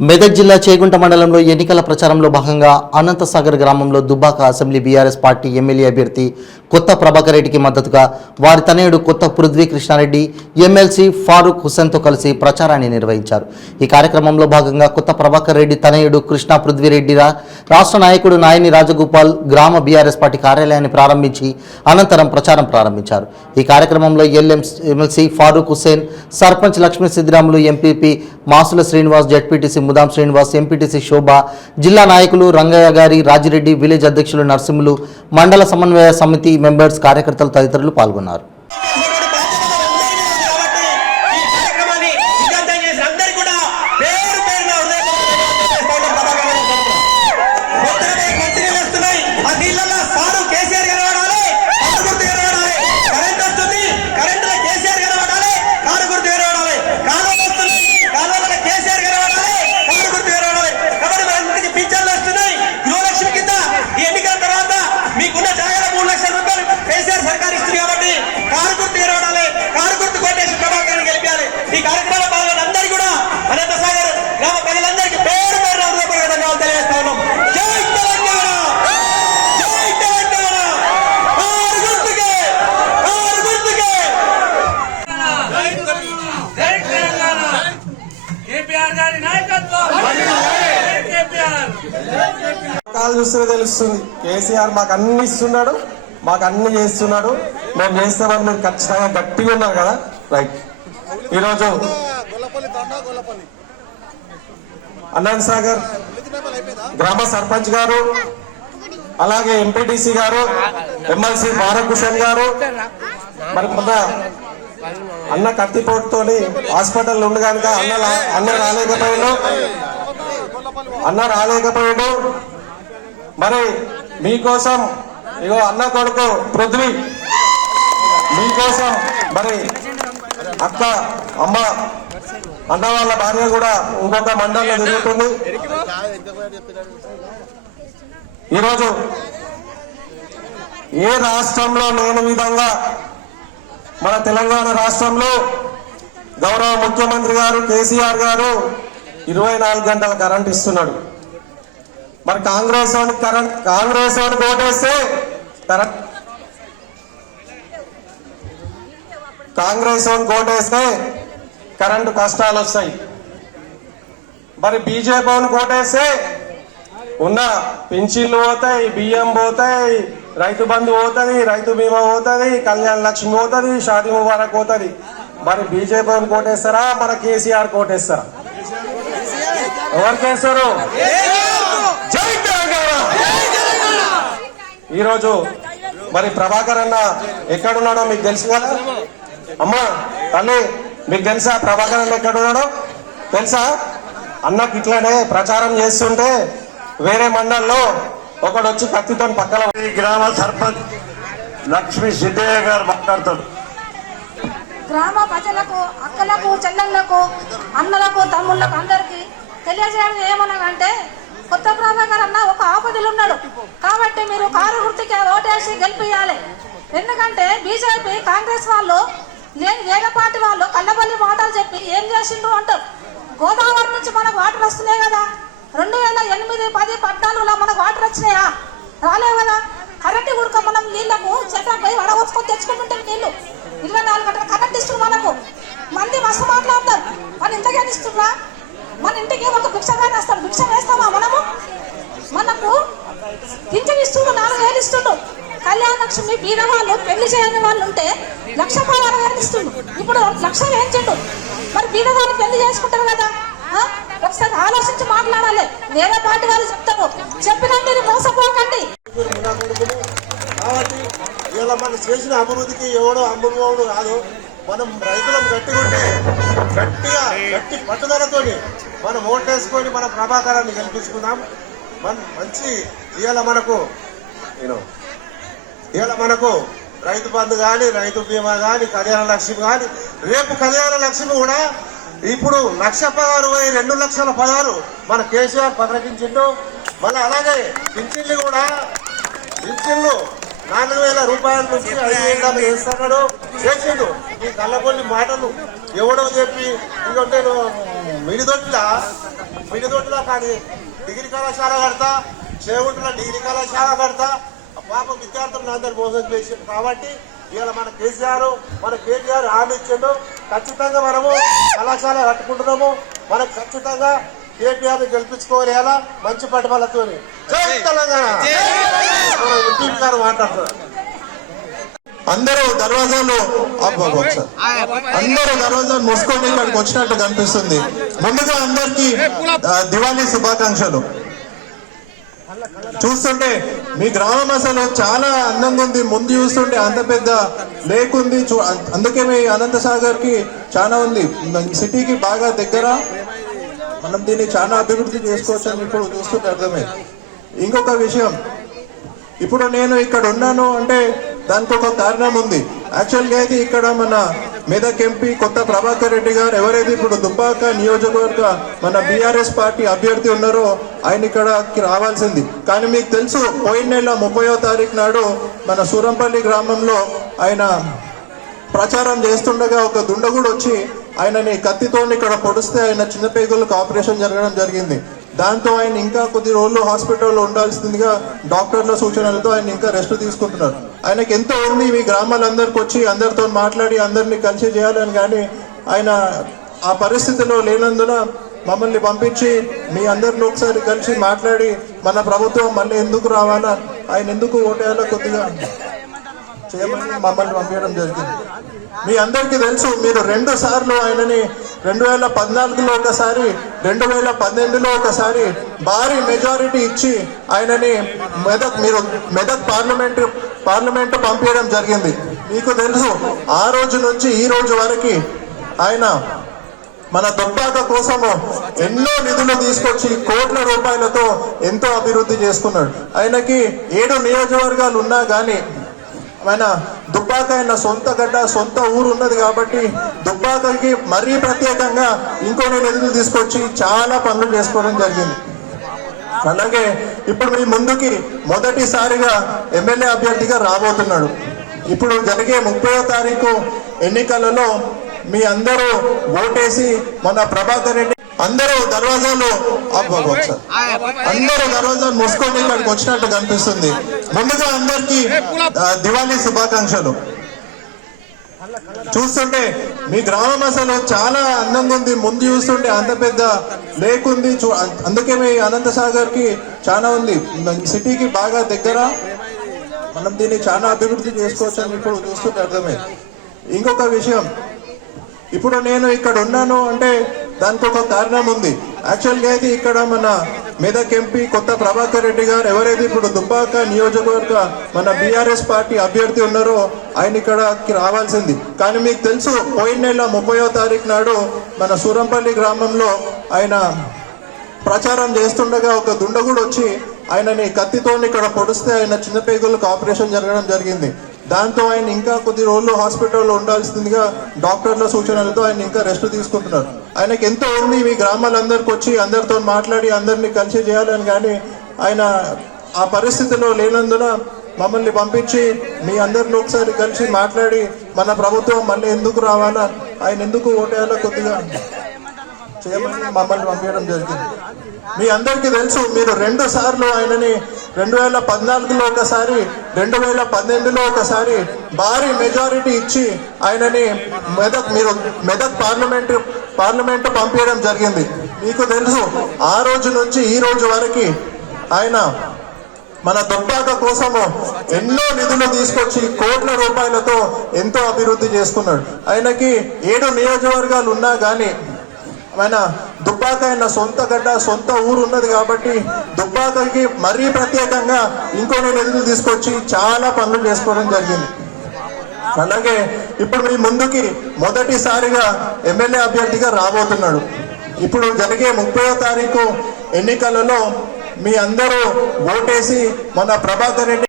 మెదక్ జిల్లా చేగుంట మండలంలో ఎన్నికల ప్రచారంలో భాగంగా అనంతసాగర్ గ్రామంలో Dubbaka assembly BRS party MLA అభ్యర్థి కొత్త ప్రభాకర్ రెడ్డికి మద్దతుగా వారి తనయుడు కొత్త పృథ్వీ కృష్ణారెడ్డి ఎమ్మెల్సీ ఫారూక్ హుస్సేన్తో కలిసి ప్రచారాన్ని నిర్వహించారు. ఈ కార్యక్రమంలో భాగంగా కొత్త ప్రభాకర్ రెడ్డి తనయుడు కృష్ణ పృథ్వీరెడ్డి రాష్ట్ర నాయకుడు నాయని రాజగోపాల్ గ్రామ బీఆర్ఎస్ పార్టీ కార్యాలయాన్ని ప్రారంభించి అనంతరం ప్రచారం ప్రారంభించారు. ఈ కార్యక్రమంలో MLC Farooq Hussain, sarpanch Lakshmi Siddiramulu, MPP Masula Srinivas, ZPTC Mudam Srinivas, MPTC Shobha, జిల్లా నాయకులు రంగయ్య గారి, రాజిరెడ్డి, విలేజ్ అధ్యక్షులు నరసింహులు, మండల సమన్వయ సమితి మెంబర్స్, కార్యకర్తలు తదితరులు పాల్గొన్నారు. ఈ కార్యక్రమంలో పాల్గొన్న అందరికీ కూడా అనంతసాగర్ గ్రామ ప్రజలందరికీ పేరు పేరు హృదయపూర్వక ధన్యవాదాలు తెలియజేస్తా ఉన్నాం. జై తెలంగాణ, జై తెలంగాణ, కారు గుర్తుకే, కారు గుర్తుకే. జై తెలంగాణ, కేసీఆర్ గారి నాయకత్వం. కాలు చూస్తే తెలుస్తుంది, కేసీఆర్ మాకు అన్ని ఇస్తున్నాడు, మాకు అన్ని చేస్తున్నాడు, మేము చేస్తామని మీరు ఖచ్చితంగా గట్టిగా ఉన్నారు కదా. రైట్. ఈరోజు అనంతసాగర్ గ్రామ సర్పంచ్ గారు, అలాగే ఎంపీటీసీ గారు, ఎమ్మెల్సీ ఫారూక్ హుస్సేన్ గారు, మరి మొన్న అన్న కత్తిపోటుతో హాస్పిటల్ ఉండి కనుక అన్న రాలేకపోయాడు. మరి మీకోసం ఇగో అన్న కొడుకు పృథ్వీ మీకోసం, మరి అక్క అమ్మ అన్న వాళ్ళ భార్య కూడా ఇంకొక మండలంలో తిరుగుతుంది. ఈరోజు ఏ రాష్ట్రంలో లేని విధంగా మన తెలంగాణ రాష్ట్రంలో గౌరవ ముఖ్యమంత్రి గారు కేసీఆర్ గారు 24 గంటల కరెంట్ ఇస్తున్నాడు. మరి కాంగ్రెస్ వాడికి ఓటేస్తే కరెంటు కష్టాలు వస్తాయి. మరి బీజేపీ ఓటేస్తే ఉన్న పింఛన్లు పోతాయి, బియ్యం పోతాయి, రైతు బంధు పోతుంది, రైతు బీమా పోతుంది, కళ్యాణ లక్ష్మి పోతుంది, షాదీ ముబారక్ పోతుంది. మరి బీజేపీ ఓటేస్తారా, మన కేసీఆర్ ఓటేస్తారా? ఎవరికేస్తారు? జై తెలంగాణ. ఈరోజు మరి ప్రభాకర్ అన్న ఎక్కడున్నాడో మీకు తెలుసు కదా అమ్మా, తల్లి, మీకు తెలుసా ప్రభాకర్ అన్న ఎక్కడున్నాడో తెలుసా? అన్నకి ఇట్లానే ప్రచారం చేస్తుంటే వేరే మండల్లో ఒకడు వచ్చి కత్తితో పక్కన గ్రామ సర్పంచ్ లక్ష్మీ సిద్ధయ్య గారు మాట్లాడతాడు. గ్రామ ప్రజలకు, అక్కలకు, చెల్లెళ్లకు, అన్నలకు, తమ్ముళ్లకు అందరికి తెలియజేయడం ఏమనగంటే, కొత్త ప్రభాకర్ అన్న ఒక ఆపదలు ఉన్నాడు కాబట్టి మీరు కారు గుర్తుకే ఓటేసి గెలిపియాలి. ఎందుకంటే బీజేపీ కాంగ్రెస్ వాళ్ళు వేరే పార్టీ వాళ్ళు కళ్ళబల్లి మాటలు చెప్పి ఏం చేసిండ్రు అంటారు. గోదావరి నుంచి మనకు వాటర్ వస్తున్నాయి కదా, 2008, 10, 14లో మనకు వాటర్ వచ్చినాయా? రాలేవు కదా. కరెంటు గుడక మనం నీళ్లకు చెట్ల పోయి వడవచ్చుకొని తెచ్చుకుంటుంటే నీళ్లు 24 గంటల కరెంట్ ఇస్తున్నారు. మనకు మంది మస్తు మాట్లాడతారు, మన ఇంతగానే ఇస్తున్నా, మన ఇంటికి ఒక భిక్షగానే వస్తారు. భిక్ష వేస్తామా మనము? మనకు పింఛన్ ఇస్తుండ్రు, 4,000 ఇస్తుండ్రు. కళ్యాణ లక్ష్మి బీద వాళ్ళు పెళ్లి చేయని వాళ్ళు ఉంటే 1,60,000 ఇస్తుండ్రు. ఇప్పుడు 1,00,000 వేయించిండు. మరి బీద వాళ్ళు పెళ్లి చేసుకుంటారు కదా. ఒకసారి ఆలోచించి మాట్లాడాలి. వేరే పార్టీ వాళ్ళు చెప్తారు, చెప్పినా మీరు మోసపోకండి. కాబట్టి ఇలా మనం చేసిన అభివృద్ధికి ఎవడో అమ్ముడు కాదు. మనం రైతులం గట్టిగా ఉంటే గట్టి పట్టుదలతో మనం ఓటేసుకొని మన ప్రభాకరాన్ని గెలిపించుకుందాం. మంచి ఇవాళ మనకు రైతు బంధు కానీ, రైతు బీమా కానీ, కళ్యాణ లక్ష్మి కానీ, రేపు కళ్యాణ లక్ష్మి కూడా ఇప్పుడు 1,16,000 పోయి 2,00,16 మన కేసీఆర్ ప్రకటించిండు. మళ్ళీ అలాగే పింఛన్లు కూడా 4,000 రూపాయల నుంచి 5,000 వేస్తున్నాడు చేసిండు. ఈ కళ్ళబొల్లి మాటలు ఎవడో చెప్పి ఇంకొంటే మిడిదొట్ల మిగదొడ్లో కానీ డిగ్రీ కళాశాల కడతా, చేగుంటలో డిగ్రీ కళాశాల కడతా, పాప విద్యార్థులను అందరూ మోసం చేసి కాబట్టి ఇవాళ మన కేటీఆర్ హామీ ఇచ్చిండు. ఖచ్చితంగా మనము కళాశాల కట్టుకుంటున్నాము. మనకు ఖచ్చితంగా కేటీఆర్ ని గెలిపించుకోవాలి మంచి పట్టుబలతో. జై తెలంగాణ. ఎంపీ గారు మాట్లాడుతున్నారు. అందరూ దర్వాజాలు మూసుకొని ఇక్కడికి వచ్చినట్టు కనిపిస్తుంది. ముందుగా అందరికీ దివాళీ శుభాకాంక్షలు. చూస్తుంటే మీ గ్రామం అసలు చాలా అందంగా ఉంది. ముందు చూస్తుంటే అంత పెద్ద లేక్ ఉంది. అందుకే మీ అనంతసాగర్ కి చాలా ఉంది. సిటీకి బాగా దగ్గర. మనం దీన్ని చాలా అభివృద్ధి చేసుకోవచ్చు అని ఇప్పుడు చూస్తుంటే అర్థమైంది. ఇంకొక విషయం, ఇప్పుడు నేను ఇక్కడ ఉన్నాను అంటే దానికి ఒక కారణం ఉంది. యాక్చువల్గా అయితే ఇక్కడ మన మెదక్ ఎంపీ కొత్త ప్రభాకర్ రెడ్డి గారు ఎవరైతే ఇప్పుడు దుబ్బాక నియోజకవర్గ మన బీఆర్ఎస్ పార్టీ అభ్యర్థి ఉన్నారో ఆయన ఇక్కడికి రావాల్సింది. కానీ మీకు తెలుసు, పోయిన నెల 30వ తారీఖు నాడు మన సూరంపల్లి గ్రామంలో ఆయన ప్రచారం చేస్తుండగా ఒక దుండగుడు వచ్చి ఆయనని కత్తితో ఇక్కడ పొడిస్తే ఆయన చిన్న పేగులకు ఆపరేషన్ జరగడం జరిగింది. దాంతో ఆయన ఇంకా కొద్ది రోజులు హాస్పిటల్లో ఉండాల్సిందిగా డాక్టర్ల సూచనలతో ఆయన ఇంకా రెస్ట్ తీసుకుంటున్నారు. ఆయనకి ఎంతో ఉంది మీ గ్రామాలందరికి వచ్చి అందరితో మాట్లాడి అందరినీ కలిసి చేయాలని, కానీ ఆయన ఆ పరిస్థితిలో లేనందున మమ్మల్ని పంపించి మీ అందరిని ఒకసారి కలిసి మాట్లాడి మన ప్రభుత్వం మళ్ళీ ఎందుకు రావాలా, ఆయన ఎందుకు ఓటేయాలో కొద్దిగా చేయమని మమ్మల్ని పంపించడం జరిగింది. మీ అందరికీ తెలుసు, మీరు 2 సార్లు ఆయనని 2014లో ఒకసారి, 2018లో ఒకసారి భారీ మెజారిటీ ఇచ్చి ఆయనని మెదక్ పార్లమెంట్ పంపించడం జరిగింది. మీకు తెలుసు, ఆ రోజు నుంచి ఈ రోజు వరకు ఆయన మన దుబ్బాక కోసము ఎన్నో నిధులు తీసుకొచ్చి కోట్ల రూపాయలతో ఎంతో అభివృద్ధి చేసుకున్నాడు. ఆయనకి 7 నియోజకవర్గాలు ఉన్నా కానీ ఆయన దుబ్బాక ఆయన సొంత గడ్డ, సొంత ఊరు ఉన్నది కాబట్టి దుబ్బాకకి మరీ ప్రత్యేకంగా ఇంకొన్ని నిధులు తీసుకొచ్చి చాలా పనులు చేసుకోవడం జరిగింది. అలాగే ఇప్పుడు మీ ముందుకి మొదటిసారిగా ఎమ్మెల్యే అభ్యర్థిగా రాబోతున్నాడు. ఇప్పుడు జరిగే 30వ తారీఖు ఎన్నికలలో మీ అందరూ ఓటేసి మన ప్రభాకర్ రెడ్డి అందరూ దర్వాజాలు మూసుకొని ఇక్కడికి వచ్చినట్టు కనిపిస్తుంది. ముందుగా అందరికీ దివాళీ శుభాకాంక్షలు. చూస్తుంటే మీ గ్రామం అసలు చాలా అందంగా ఉంది. ముందు చూస్తుంటే అంత పెద్ద లేక్ ఉంది. అందుకే మీ అనంతసాగర్ కి చాలా ఉంది. సిటీకి బాగా దగ్గర. మనం దీన్ని చాలా అభివృద్ధి చేసుకోవచ్చు అని ఇప్పుడు చూస్తుంటే అర్థమైంది. ఇంకొక విషయం, ఇప్పుడు నేను ఇక్కడ ఉన్నాను అంటే దానికి ఒక కారణం ఉంది. యాక్చువల్గా అయితే ఇక్కడ మన మెదక్ ఎంపీ కొత్త ప్రభాకర్ రెడ్డి గారు ఎవరైతే ఇప్పుడు దుబ్బాక నియోజకవర్గ మన బీఆర్ఎస్ పార్టీ అభ్యర్థి ఉన్నారో ఆయన ఇక్కడికి రావాల్సింది. కానీ మీకు తెలుసు, పోయిన నెల 30వ తారీఖు నాడు మన సూరంపల్లి గ్రామంలో ఆయన ప్రచారం చేస్తుండగా ఒక దుండగుడు వచ్చి ఆయనని కత్తితో ఇక్కడ పొడిస్తే ఆయన చిన్న పేగులకు ఆపరేషన్ జరగడం జరిగింది. దాంతో ఆయన ఇంకా కొద్ది రోజులు హాస్పిటల్లో ఉండాల్సిందిగా డాక్టర్ల సూచనలతో ఆయన ఇంకా రెస్ట్ తీసుకుంటున్నారు. ఆయనకి ఎంతో ఉంది మీ గ్రామాలందరికి వచ్చి అందరితో మాట్లాడి అందరినీ కలిసి చేయాలని, కానీ ఆయన ఆ పరిస్థితిలో లేనందున మమ్మల్ని పంపించి మీ అందరిని ఒకసారి కలిసి మాట్లాడి మన ప్రభుత్వం మళ్ళీ ఎందుకు రావాలా, ఆయన ఎందుకు ఓటేయాలో కొద్దిగా చేయమని మమ్మల్ని పంపించడం జరిగింది. మీ అందరికీ తెలుసు, మీరు 2 సార్లు ఆయనని 2014లో ఒకసారి, 2018లో ఒకసారి భారీ మెజారిటీ ఇచ్చి ఆయనని మెదక్ పార్లమెంట్ పంపించడం జరిగింది. మీకు తెలుసు, ఆ రోజు నుంచి ఈ రోజు వరకు ఆయన మన దుబ్బాక కోసము ఎన్నో నిధులు తీసుకొచ్చి కోట్ల రూపాయలతో ఎంతో అభివృద్ధి చేసుకున్నాడు. ఆయనకి 7 నియోజకవర్గాలు ఉన్నా కానీ ఆయన దుబ్బాక ఆయన సొంత గడ్డ, సొంత ఊరు ఉన్నది కాబట్టి దుబ్బాకకి మరీ ప్రత్యేకంగా ఇంకొన్ని నిధులు తీసుకొచ్చి చాలా పనులు చేసుకోవడం జరిగింది. అలాగే ఇప్పుడు మీ ముందుకి మొదటిసారిగా ఎమ్మెల్యే అభ్యర్థిగా రాబోతున్నాడు. ఇప్పుడు జరిగే 30వ తారీఖు ఎన్నికలలో మీ అందరూ ఓటేసి మన ప్రభాకర్ రెడ్డి